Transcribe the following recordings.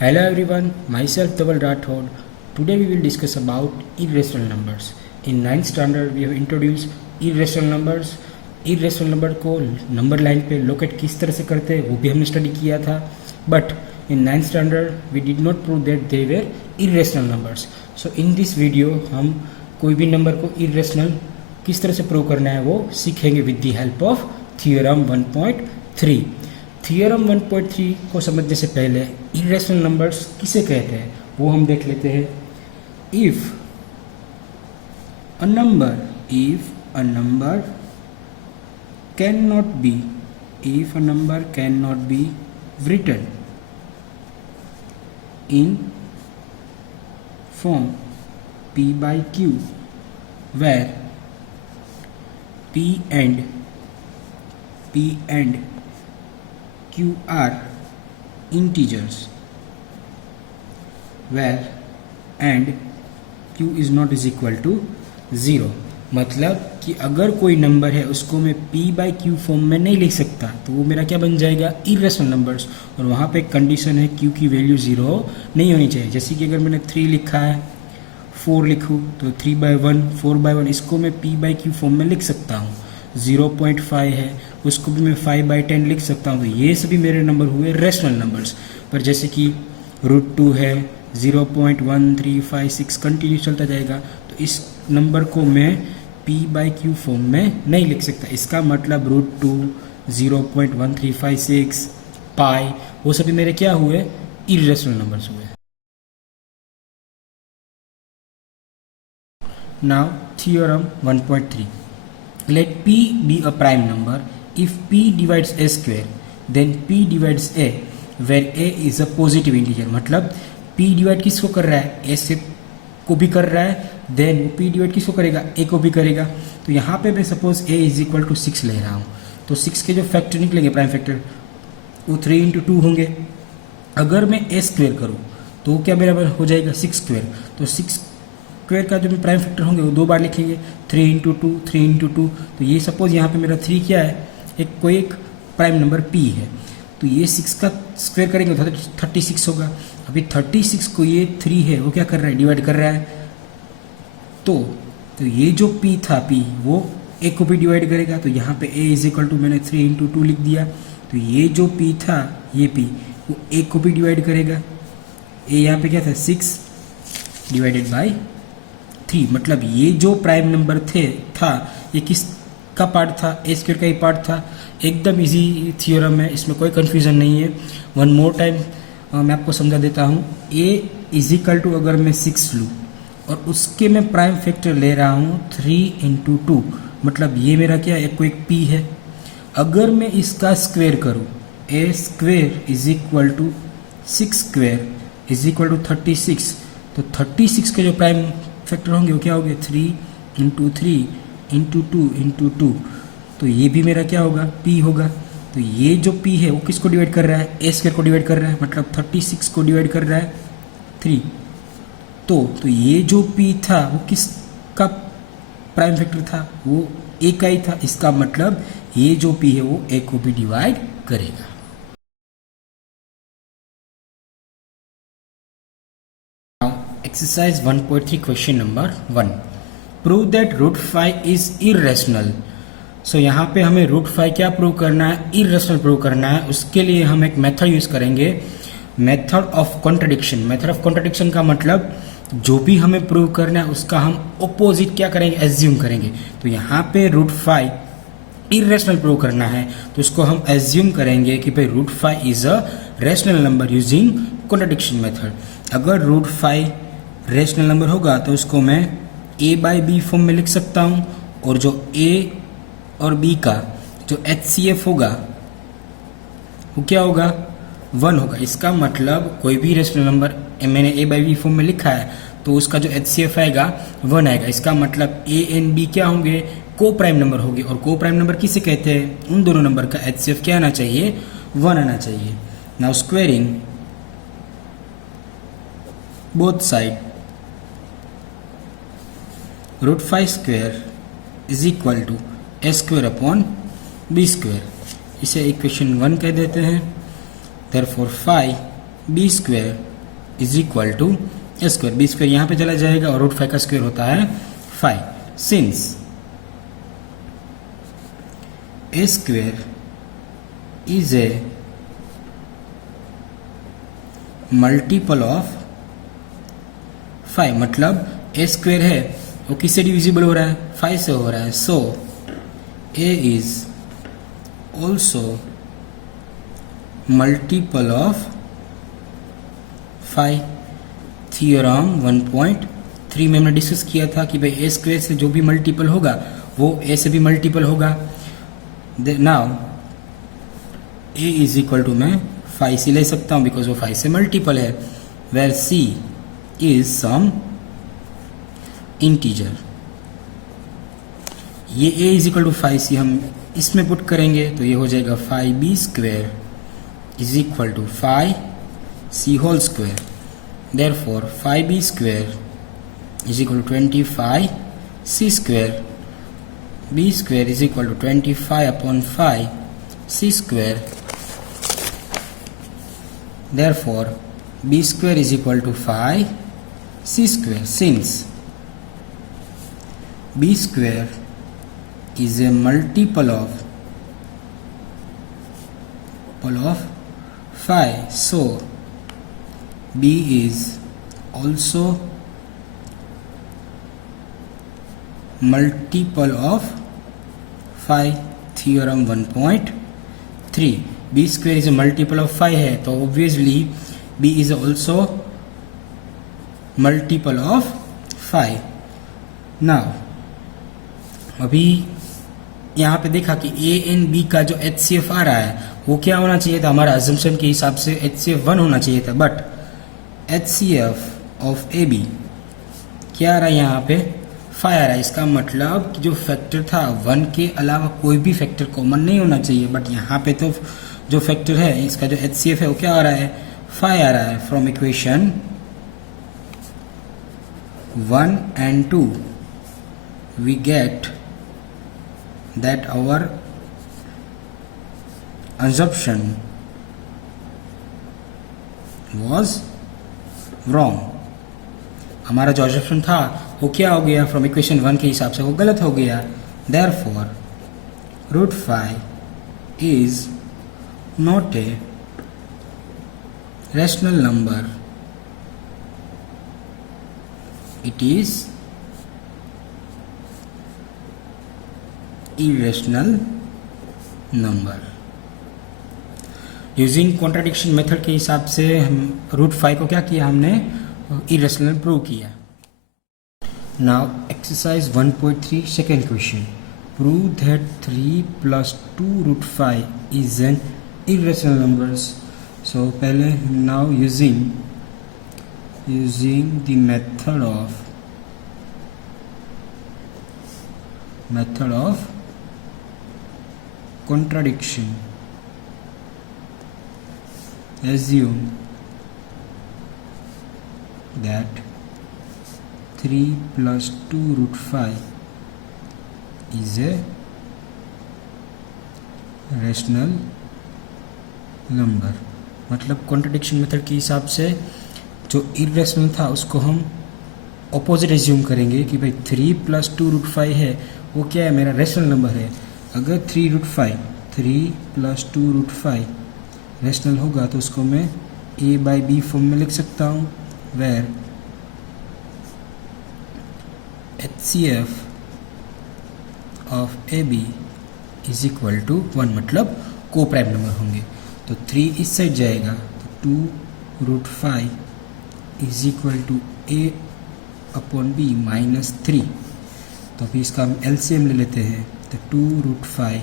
Hello everyone, myself Dhaval Rathod. Today we will discuss about irrational numbers. In 9th standard we have introduced irrational numbers. irrational number को number line पे locate किस तरह से करते हैं वो भी हमने स्टडी किया था. But in 9th standard we did not prove that they were irrational numbers. So in this video हम कोई भी नंबर को irrational किस तरह से प्रूव करना है वो सीखेंगे with the help of theorem 1.3. Theorem 1.3 को समझने से पहले इरेशनल नंबर्स किसे कहते हैं वो हम देख लेते हैं. If a number can not be written in form p by q where p and q are integers where and q is not is equal to 0. मतलब कि अगर कोई नंबर है उसको मैं p बाई q फॉर्म में नहीं लिख सकता तो वो मेरा क्या बन जाएगा इरेशनल नंबर्स. और वहाँ पे एक कंडीशन है q की वैल्यू 0 नहीं होनी चाहिए. जैसे कि अगर मैंने 3 लिखा है 4 लिखूँ तो 3/1 4/1 इसको मैं p बाई q फॉर्म में लिख सकता हूँ. 0.5 है उसको भी मैं 5/10 लिख सकता हूँ. तो ये सभी मेरे नंबर हुए रेशनल नंबर्स. पर जैसे कि √2 है 0.1356 कंटिन्यू चलता जाएगा तो इस नंबर को मैं p बाई q फॉर्म में नहीं लिख सकता. इसका मतलब √2 0.1356 पाई वो सभी मेरे क्या हुए इरेशनल नंबर्स हुए. Now theorem 1.3. Let p be a prime number. If p divides a square, then p divides a, where a is a positive integer. मतलब p डिवाइड किसको कर रहा है? a से को भी कर रहा है, देन वो p डिवाइड किसको करेगा? a को भी करेगा. तो यहाँ पे मैं suppose a is equal to 6 ले रहा हूँ तो 6 के जो फैक्टर निकलेंगे प्राइम फैक्टर वो 3 × 2 होंगे. अगर मैं a स्क्वेयर करूँ तो क्या मेरा हो जाएगा 6 स्क्वेयर. तो 6 स्क्वेयर का जो प्राइम फैक्टर होंगे वो 2 बार लिखेंगे 3 × 2 3 × 2. तो ये सपोज यहाँ पे मेरा 3 क्या है एक प्राइम नंबर p है तो ये 6 का स्क्वायर करेंगे तो 36 होगा. अभी 36 को ये 3 है वो क्या कर रहा है डिवाइड कर रहा है. तो ये जो p था p वो a को भी डिवाइड करेगा. तो यहाँ पे a इज इक्वल टू मैंने 3 × 2 लिख दिया. तो ये जो p था ये p वो a को भी डिवाइड करेगा. a यहाँ पे क्या था 6 डिवाइडेड बाई 3. मतलब ये जो प्राइम नंबर था ये किस का पार्ट था ए स्क्वायर का ही पार्ट था. एकदम इजी थियोरम है इसमें कोई कन्फ्यूज़न नहीं है. वन मोर टाइम मैं आपको समझा देता हूँ. a इज इक्वल टू अगर मैं 6 लूँ और उसके मैं प्राइम फैक्टर ले रहा हूँ 3 × 2 मतलब ये मेरा क्या है कोई एक p है. अगर मैं इसका स्क्वेयर करूँ a square is equal to 6 square is equal to 36. तो 36 के जो प्राइम फैक्टर होंगे वो क्या होंगे 3 × 3 × 2 × 2. तो ये भी मेरा क्या होगा p होगा. तो ये जो p है वो किसको डिवाइड कर रहा है a स्क्वायर को डिवाइड कर रहा है मतलब 36 को डिवाइड कर रहा है 3. तो ये जो p था वो किसका प्राइम फैक्टर था वो a का ही था. इसका मतलब ये जो p है वो a को भी डिवाइड करेगा. Exercise 1.3 question number 1. Prove that √5 is irrational. So यहाँ पे हमें √5 क्या प्रूव करना है irrational प्रूव करना है. उसके लिए हम एक मेथड यूज़ करेंगे method of contradiction. Method of contradiction का मतलब जो भी हमें प्रूव करना है उसका हम ऑपोजिट क्या करेंगे एज्यूम करेंगे. तो यहाँ पे √5 इरेशनल प्रूव करना है तो उसको हम एज्यूम करेंगे कि भाई √5 is a rational number using contradiction method. अगर √5 रेशनल नंबर होगा तो उसको मैं a बाई बी फॉर्म में लिख सकता हूँ और जो a और b का जो HCF होगा वो क्या होगा 1 होगा. इसका मतलब कोई भी रेशनल नंबर मैंने a बाई बी फॉर्म में लिखा है तो उसका जो HCF आएगा 1 आएगा. इसका मतलब a एंड b क्या होंगे को प्राइम नंबर होंगे. और को प्राइम नंबर किसे कहते हैं उन दोनों नंबर का HCF क्या आना चाहिए 1 आना चाहिए. Now squaring both side √5 square is equal to a square upon b square. इसे इक्वेशन 1 कह देते हैं. Therefore 5 B square is equal to A square. B square यहाँ पे चला जाएगा और √5 का स्क्वायर होता है 5। Since A square is a multiple of 5, मतलब ए स्क्वायर है वो किससे डिविजिबल हो रहा है? 5 से हो रहा है। So A is also multiple of 5। Theorem 1.3 में हमने डिस्कस किया था कि भाई ए स्क्वायर से जो भी मल्टीपल होगा वो ए से भी मल्टीपल होगा। Now A is equal to मैं 5 से ले सकता हूँ बिकॉज वो 5 से मल्टीपल है, where C is some integer. ये a is equal to 5c हम इसमें पुट करेंगे तो ये हो जाएगा 5b square is equal to 5c whole square. Therefore 5b square is equal to 25c square. b square is equal to 25/5c square. Therefore, b square is equal to 5c square. Since b square is a multiple of 5, so b is also multiple of 5. Theorem 1.3. b square is a multiple of 5 है तो obviously b is also multiple of 5। Now अभी यहाँ पे देखा कि a and b का जो HCF आ रहा है वो क्या होना चाहिए था? हमारा अजम्पशन के हिसाब से HCF 1 होना चाहिए था, बट HCF ऑफ AB क्या आ रहा है यहाँ पे? 5 आ रहा है। इसका मतलब कि जो फैक्टर था 1 के अलावा कोई भी फैक्टर कॉमन नहीं होना चाहिए, बट यहाँ पे तो जो फैक्टर है इसका जो HCF है वो क्या आ रहा है? 5 आ रहा है। From equation 1 and 2 we get that our assumption was wrong। हमारा जो assumption था वो क्या हो गया? फ्रॉम इक्वेशन 1 के हिसाब से वो गलत हो गया। therefore √5 is not a rational number, it is irrational number। Using contradiction method के हिसाब से हम √5 को क्या किया? हमने इरेशनल प्रूव किया। Now exercise 1.3 second question, prove that 3 + 2 √5 is an irrational numbers। so पहले now using the method of contradiction, assume that 3 + 2 √5 is a rational number. मतलब कॉन्ट्रडिक्शन मेथड के हिसाब से जो इरेशनल था उसको हम ऑपोजिट एज्यूम करेंगे कि भाई 3 + 2 √5 है वो क्या है? मेरा रेशनल नंबर है। अगर 3 + 2 √5 रेशनल होगा तो उसको मैं a/b फॉर्म में लिख सकता हूँ, where HCF of AB is equal to 1, मतलब को प्राइम नंबर होंगे। तो 3 इस साइड जाएगा तो 2 √5 इज इक्वल टू a/b -3। तो अभी इसका हम LCM ले लेते हैं तो 2 √5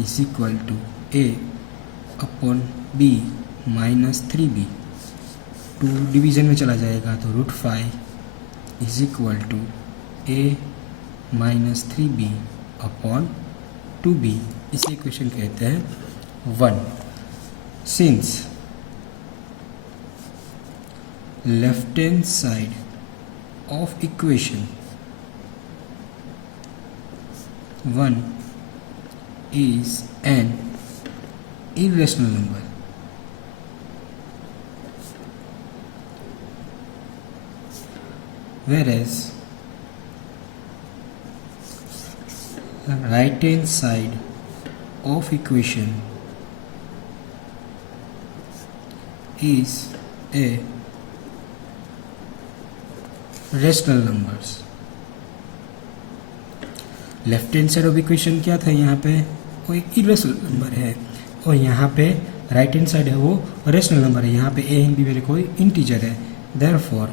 is equal to a/b -3b। 2 division में चला जाएगा तो √5 is equal to a -3b upon 2b। इसे इक्वेशन कहते हैं 1। Since left hand side of equation 1 is an irrational number, whereas right hand side of equation is a rational numbers. Left hand side of equation क्या था यहाँ पे, वो एक irrational number है, और यहाँ पे राइट हैंड साइड है वो रेशनल नंबर है. यहाँ पे ए एंड बी मेरे कोई इंटीजर है. Therefore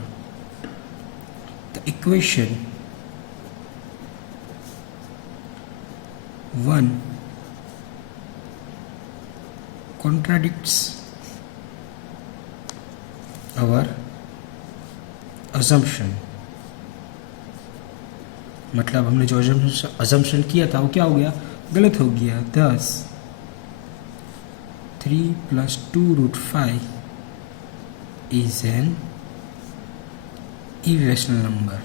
the equation 1 contradicts our assumption. मतलब हमने जो अजम्पशन किया था वो क्या हो गया, गलत हो गया. thus 3 + 2√5 is an irrational number.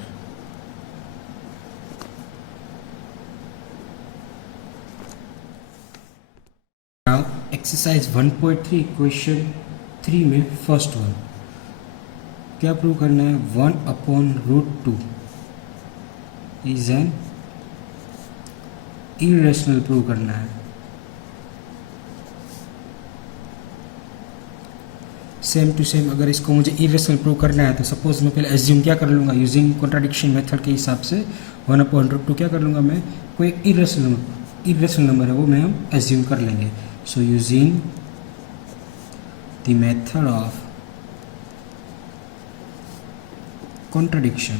Now exercise 1.3 question 3 में फर्स्ट वन क्या प्रूव करना है, 1/√2 इज एन इरेशनल प्रूव करना है. सेम टू सेम अगर इसको मुझे इरेशनल प्रूव करना है तो सपोज मैं पहले एज्यूम क्या कर लूँगा, यूजिंग कॉन्ट्राडिक्शन मेथड के हिसाब से 1/√2 क्या कर लूँगा मैं, कोई इरेशनल नंबर है वो मैं हम एज्यूम कर लेंगे. So using the method of contradiction,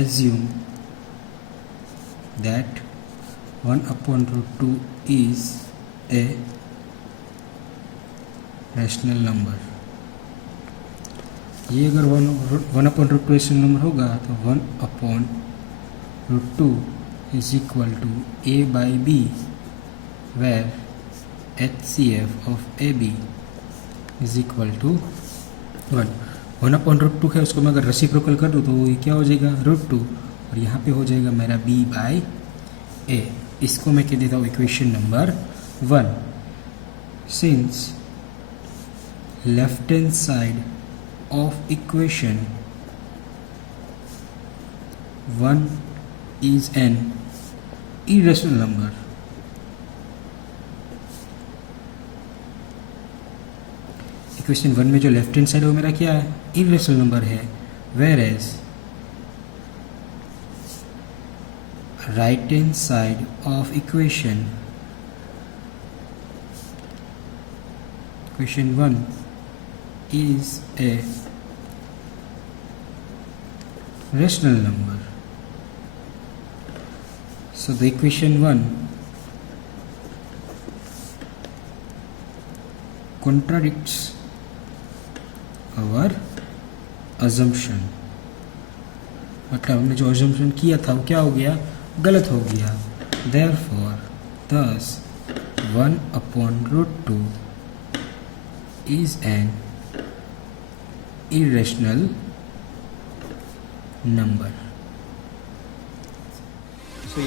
assume that 1/√2 is a rational number. ये अगर 1/√2 रेशनल नंबर होगा तो 1/√2 is equal to a by b, where HCF of AB is equal to 1. 1/√2 है, उसको मैं अगर रेसिप्रोकल कर दूँ तो ये क्या हो जाएगा, √2, और यहाँ पे हो जाएगा मेरा b by a. इसको मैं कह देता हूँ equation number 1. Since left hand side of equation 1 is an irrational number, equation 1 में जो लेफ्ट हैंड साइड है वो मेरा क्या है, इरेशनल नंबर है. Whereas right hand side of equation 1 is a rational number. So the equation 1 contradicts our assumption. मतलब हमने जो assumption किया था वो क्या हो गया, गलत हो गया. Therefore, thus 1/√2 is an irrational number. So